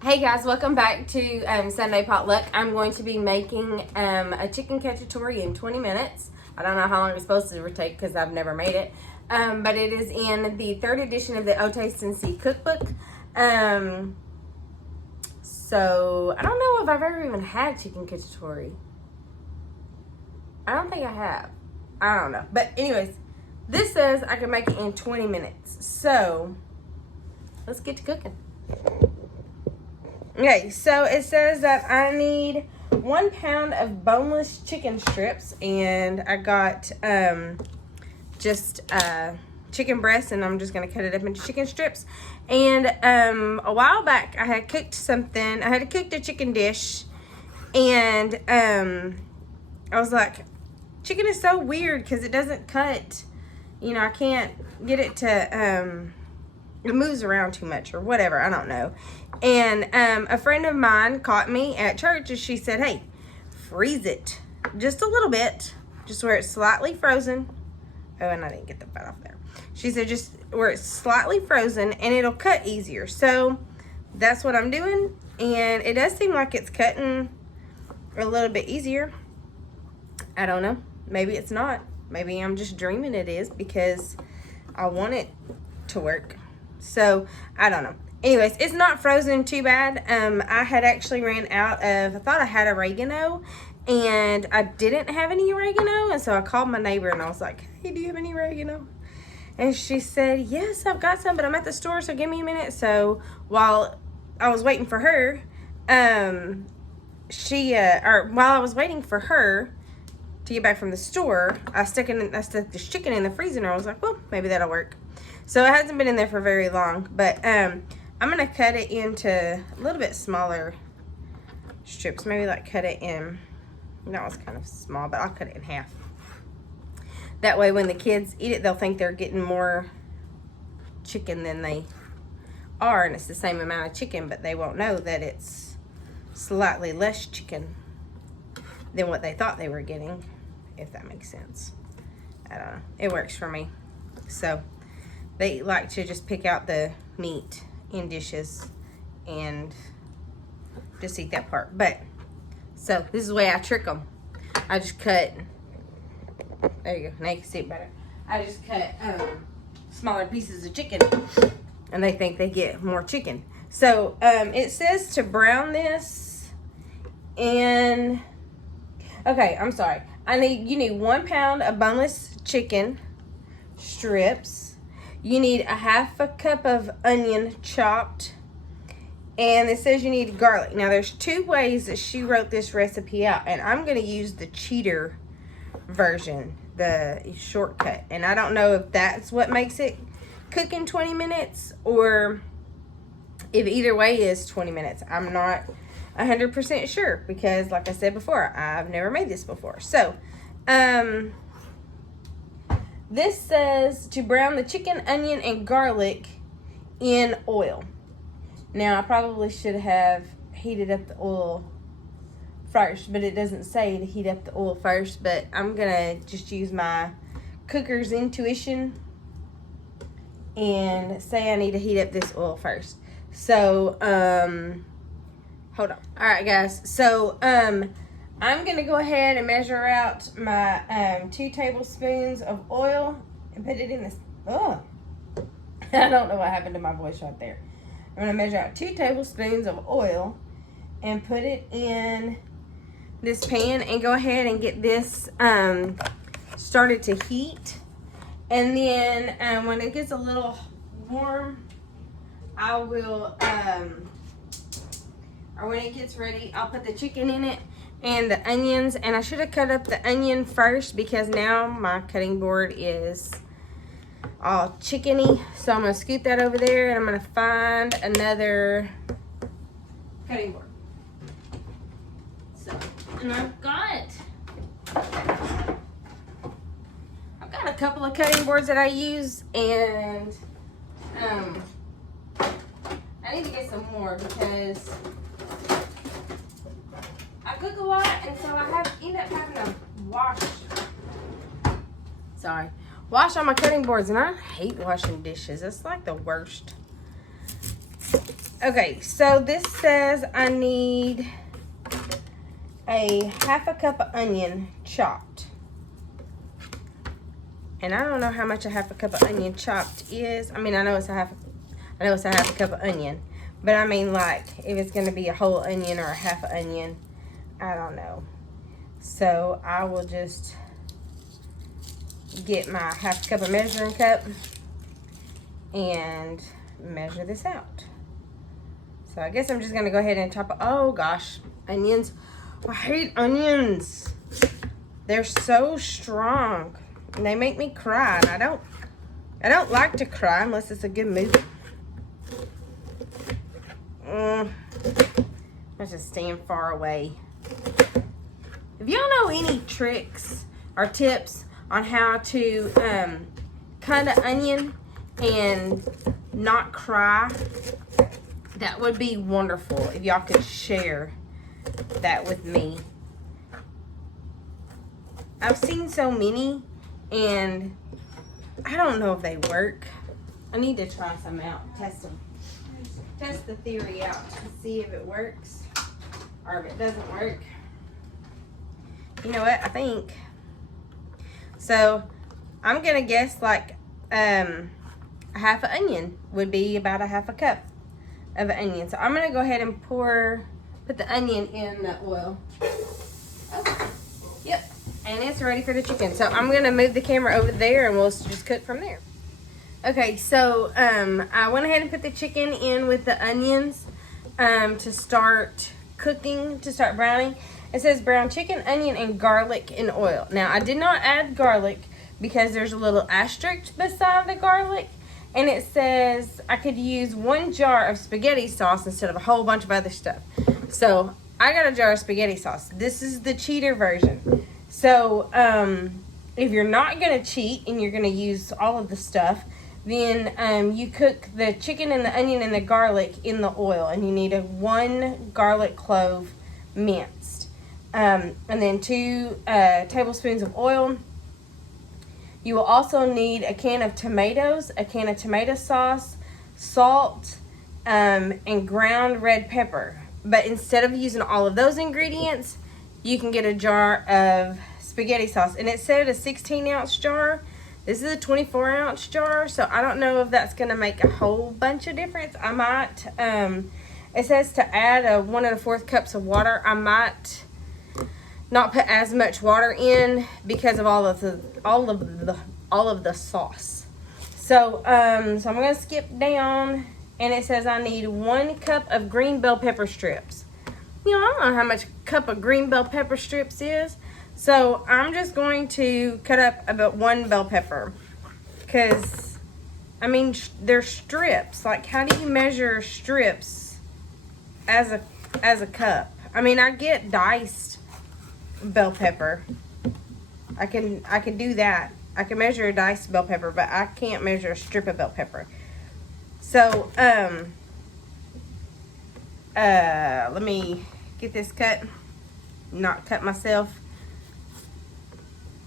Hey guys, welcome back to Sunday Potluck. I'm going to be making a chicken cacciatore in 20 minutes. I don't know how long it's supposed to take because I've never made it. But it is in the third edition of the Taste and See cookbook. So I don't know if I've ever even had chicken cacciatore. I don't think I have. I don't know. But anyways, this says I can make it in 20 minutes. So let's get to cooking. Okay, so it says that I need 1 pound of boneless chicken strips, and I got just chicken breast, and I'm just gonna cut it up into chicken strips. And a while back, I had cooked something. I had cooked a chicken dish, and I was like, chicken is so weird because it doesn't cut. You know, I can't get it to it moves around too much or whatever. I don't know. And a friend of mine caught me at church, and she said, hey, freeze it just a little bit, just where it's slightly frozen. Oh, and I didn't get the fat off there. She said just where it's slightly frozen, and it'll cut easier. So that's what I'm doing, and it does seem like it's cutting a little bit easier. I don't know. Maybe it's not. Maybe I'm just dreaming it is because I want it to work. So I don't know. Anyways, it's not frozen too bad. I had actually ran out of, I thought I had oregano, and I didn't have any oregano. And so I called my neighbor, and I was like, hey, do you have any oregano? And she said, yes, I've got some, but I'm at the store, so give me a minute. So while I was waiting for her, while I was waiting for her to get back from the store, I stuck this chicken in the freezer, and I was like, well, maybe that'll work. So it hasn't been in there for very long, but I'm gonna cut it into a little bit smaller strips. Maybe like cut it in, that was kind of small, but I'll cut it in half. That way when the kids eat it, they'll think they're getting more chicken than they are, and it's the same amount of chicken, but they won't know that it's slightly less chicken than what they thought they were getting, if that makes sense. I don't know. It works for me. So they like to just pick out the meat in dishes and just eat that part. But so this is the way I trick them. I just cut, there you go, now you can see it better. I just cut smaller pieces of chicken, and they think they get more chicken. So it says to brown this in, okay, I'm sorry, you need 1 pound of boneless chicken strips. You need a half a cup of onion chopped, and it says you need garlic. Now there's 2 ways that she wrote this recipe out, and I'm going to use the cheater version, the shortcut. And I don't know if that's what makes it cook in 20 minutes or if either way is 20 minutes. I'm not 100% sure because, like I said before, I've never made this before. So this says to brown the chicken, onion, and garlic in oil. Now, I probably should have heated up the oil first, but it doesn't say to heat up the oil first. But I'm going to just use my cooker's intuition and say I need to heat up this oil first. So, hold on. All right, guys. So, I'm going to go ahead and measure out my 2 tablespoons of oil and put it in this. Oh, I don't know what happened to my voice right there. I'm going to measure out 2 tablespoons of oil and put it in this pan and go ahead and get this started to heat. And then when it gets a little warm, I will, or when it gets ready, I'll put the chicken in it and the onions. And I should have cut up the onion first because now my cutting board is all chickeny. So I'm going to scoot that over there, and I'm going to find another cutting board. So, and I've got a couple of cutting boards that I use, and I need to get some more because I cook a lot, and so I end up having to wash all my cutting boards, and I hate washing dishes. It's like the worst. Okay, so this says I need a 1/2 cup of onion chopped. And I don't know how much a 1/2 cup of onion chopped is. I mean, I know it's a 1/2 cup of onion. But I mean, like, if it's going to be a whole onion or a 1/2 onion, I don't know. So I will just get my 1/2 cup of measuring cup and measure this out. So I guess I'm just going to go ahead and chop it. Oh, gosh. Onions. I hate onions. They're so strong. And they make me cry. And I don't like to cry unless it's a good movie. Let's just stand far away. If y'all know any tricks or tips on how to cut an onion and not cry, that would be wonderful if y'all could share that with me. I've seen so many and I don't know if they work. I need to try some out, test them. Test the theory out to see if it works or if it doesn't work. You know what? I think so. I'm gonna guess like a 1/2 onion would be about a 1/2 cup of onion. So I'm gonna go ahead and put the onion in the oil. Oh, yep, and it's ready for the chicken. So I'm gonna move the camera over there and we'll just cook from there. Okay, so I went ahead and put the chicken in with the onions to start cooking, to start browning. It says brown chicken, onion, and garlic in oil. Now, I did not add garlic because there's a little asterisk beside the garlic. And it says I could use 1 jar of spaghetti sauce instead of a whole bunch of other stuff. So, I got a jar of spaghetti sauce. This is the cheater version. So, if you're not going to cheat and you're going to use all of the stuff, then you cook the chicken and the onion and the garlic in the oil. And you need 1 garlic clove minced. And then 2 tablespoons of oil. You will also need a can of tomatoes, a can of tomato sauce, salt, and ground red pepper. But instead of using all of those ingredients, you can get a jar of spaghetti sauce. And it said a 16-ounce jar. This is a 24-ounce jar, so I don't know if that's going to make a whole bunch of difference. I might, it says to add 1 1/4 cups of water. I might not put as much water in because of all of the sauce. So I'm gonna skip down, and it says I need 1 cup of green bell pepper strips. You know, I don't know how much a cup of green bell pepper strips is, so I'm just going to cut up about 1 bell pepper, because I mean they're strips. Like, how do you measure strips as a cup? I mean, I get diced bell pepper. I can do that. I can measure a diced bell pepper, but I can't measure a strip of bell pepper. So let me get this cut. Not cut myself.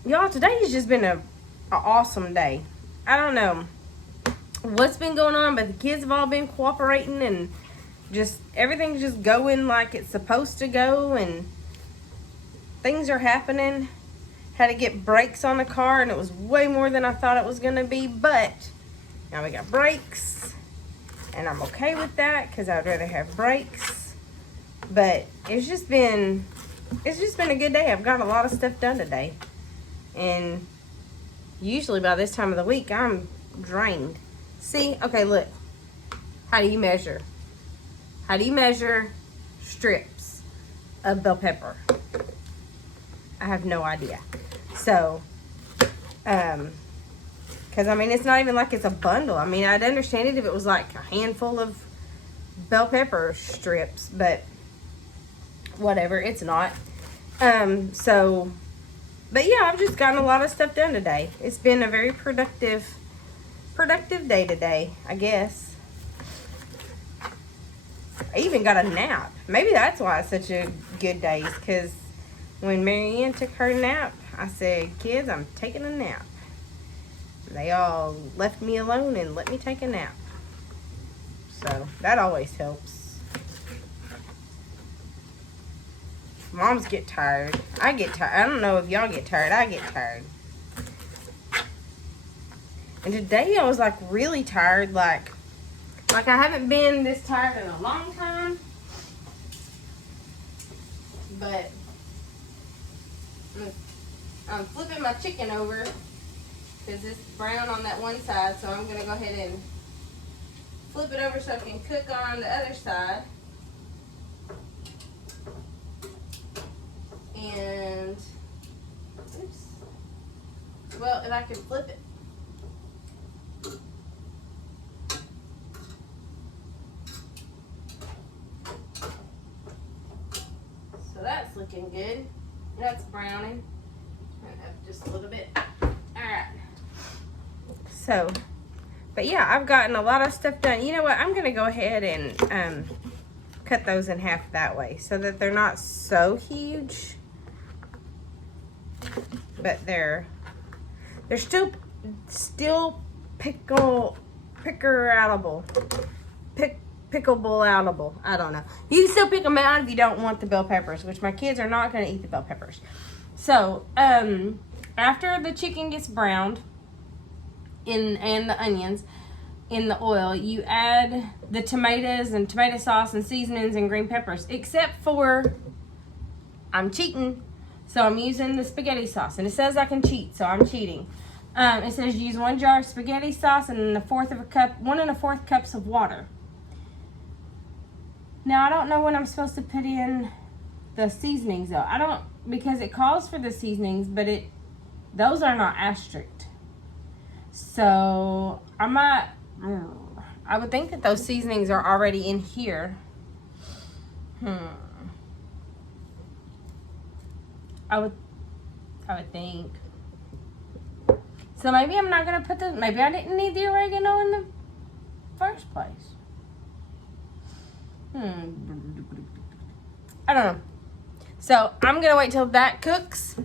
Y'all, today has just been an awesome day. I don't know what's been going on, but the kids have all been cooperating and just everything's just going like it's supposed to go, and things are happening. Had to get brakes on the car, and it was way more than I thought it was going to be, but now we got brakes, and I'm okay with that because I'd rather have brakes. But it's just been a good day. I've got a lot of stuff done today, and usually by this time of the week I'm drained. See, okay, look, how do you measure strips of bell pepper? I have no idea. So, because I mean, it's not even like it's a bundle. I mean, I'd understand it if it was like a handful of bell pepper strips, but whatever, it's not. So, but yeah, I've just gotten a lot of stuff done today. It's been a very productive day today, I guess. I even got a nap. Maybe that's why it's such a good day, because when Marianne took her nap, I said, kids, I'm taking a nap. They all left me alone and let me take a nap. So that always helps. Moms get tired. I get tired. I don't know if y'all get tired. I get tired. And today I was like really tired. Like I haven't been this tired in a long time. But I'm flipping my chicken over because it's brown on that one side. So I'm going to go ahead and flip it over so I can cook on the other side. And, oops. Well, if I can flip it. So that's looking good. That's browning. Just a little bit. Alright. So, but yeah, I've gotten a lot of stuff done. You know what? I'm going to go ahead and cut those in half that way so that they're not so huge. But they're still pickleable. I don't know. You can still pick them out if you don't want the bell peppers, which my kids are not going to eat the bell peppers. So, after the chicken gets browned and the onions in the oil, you add the tomatoes and tomato sauce and seasonings and green peppers, except for I'm cheating. So I'm using the spaghetti sauce, and it says I can cheat, so I'm cheating. It says use 1 jar of spaghetti sauce and 1 1/4 cups of water. Now I don't know when I'm supposed to put in the seasonings though. I don't, because it calls for the seasonings, but those are not asterisked. So I would think that those seasonings are already in here. I would think. So maybe I'm not gonna put maybe I didn't need the oregano in the first place. I don't know. So I'm gonna wait till that cooks,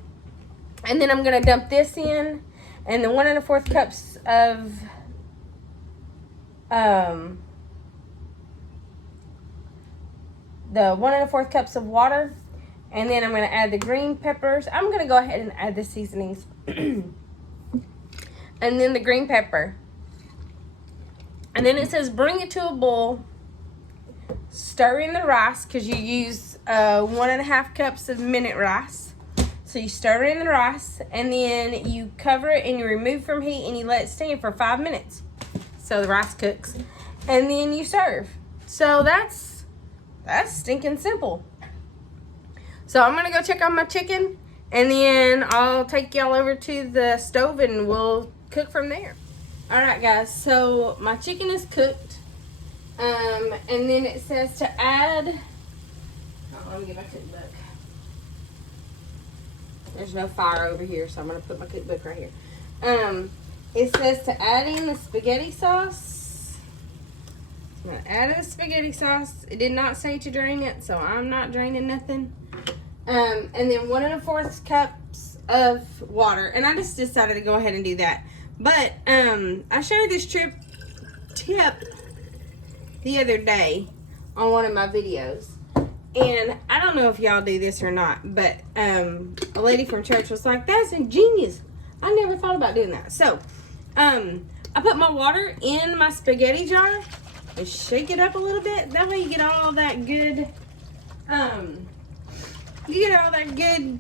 and then I'm gonna dump this in, and the 1 1/4 cups of the 1 1/4 cups of water, and then I'm gonna add the green peppers. I'm gonna go ahead and add the seasonings, and then the green pepper, and then it says bring it to a boil. Stir in the rice because you use 1 1/2 cups of minute rice. So you stir in the rice, and then you cover it and you remove from heat and you let it stand for 5 minutes. So the rice cooks, and then you serve. So that's stinking simple. So I'm gonna go check on my chicken, and then I'll take y'all over to the stove and we'll cook from there. All right, guys. So my chicken is cooked. And then it says to add, let me get my cookbook. There's no fire over here, so I'm going to put my cookbook right here. It says to add in the spaghetti sauce. I'm going to add the spaghetti sauce. It did not say to drain it, so I'm not draining nothing. And then 1 1/4 cups of water. And I just decided to go ahead and do that. But I shared this tip the other day on one of my videos, and I don't know if y'all do this or not, but a lady from church was like, that's ingenious. I never thought about doing that. So I put my water in my spaghetti jar and shake it up a little bit. That way you get all that good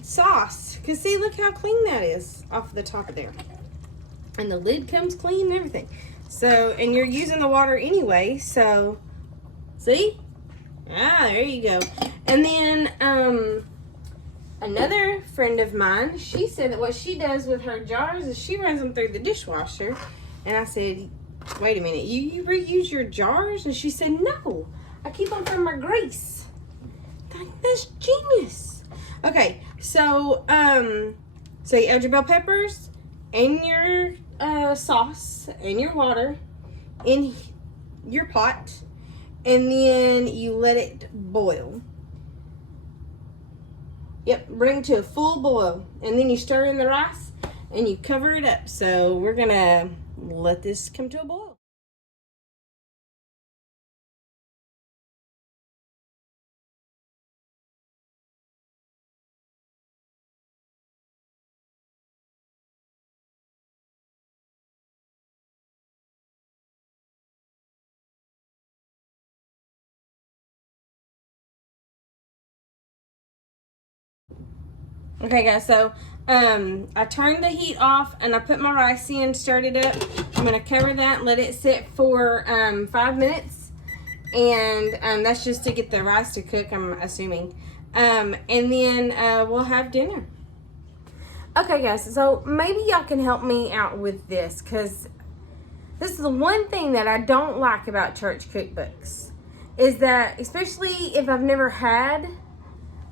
sauce. Because see, look how clean that is off the top of there, and the lid comes clean and everything. So, and you're using the water anyway, so, see? Ah, there you go. And then, another friend of mine, she said that what she does with her jars is she runs them through the dishwasher. And I said, wait a minute, you reuse your jars? And she said, no, I keep them from my grease. That's genius. Okay, so you add your bell peppers and your sauce and your water in your pot, and then you let it boil. Yep, bring to a full boil, and then you stir in the rice and you cover it up. So we're gonna let this come to a boil. Okay, guys, so I turned the heat off and I put my rice in, stirred it up. I'm going to cover that and let it sit for 5 minutes. And that's just to get the rice to cook, I'm assuming. And then we'll have dinner. Okay, guys, so maybe y'all can help me out with this, because this is the one thing that I don't like about church cookbooks, is that, especially if I've never had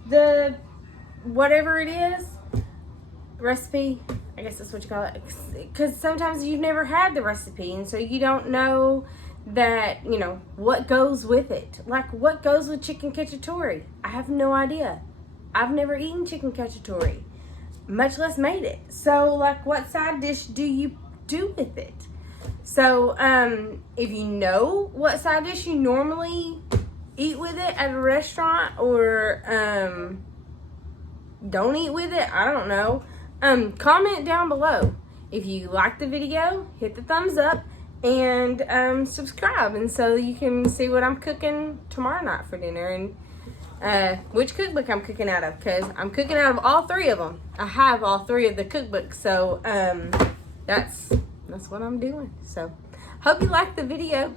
the whatever it is, recipe, I guess that's what you call it, because sometimes you've never had the recipe, and so you don't know that, you know, what goes with it. Like, what goes with chicken cacciatore? I have no idea. I've never eaten chicken cacciatore, much less made it. So, like, what side dish do you do with it? So, if you know what side dish you normally eat with it at a restaurant, or don't eat with it, I don't know. Comment down below. If you like the video, hit the thumbs up and subscribe, and so you can see what I'm cooking tomorrow night for dinner, and which cookbook I'm cooking out of, because I'm cooking out of all 3 of them. I have all 3 of the cookbooks, so that's what I'm doing. So hope you liked the video.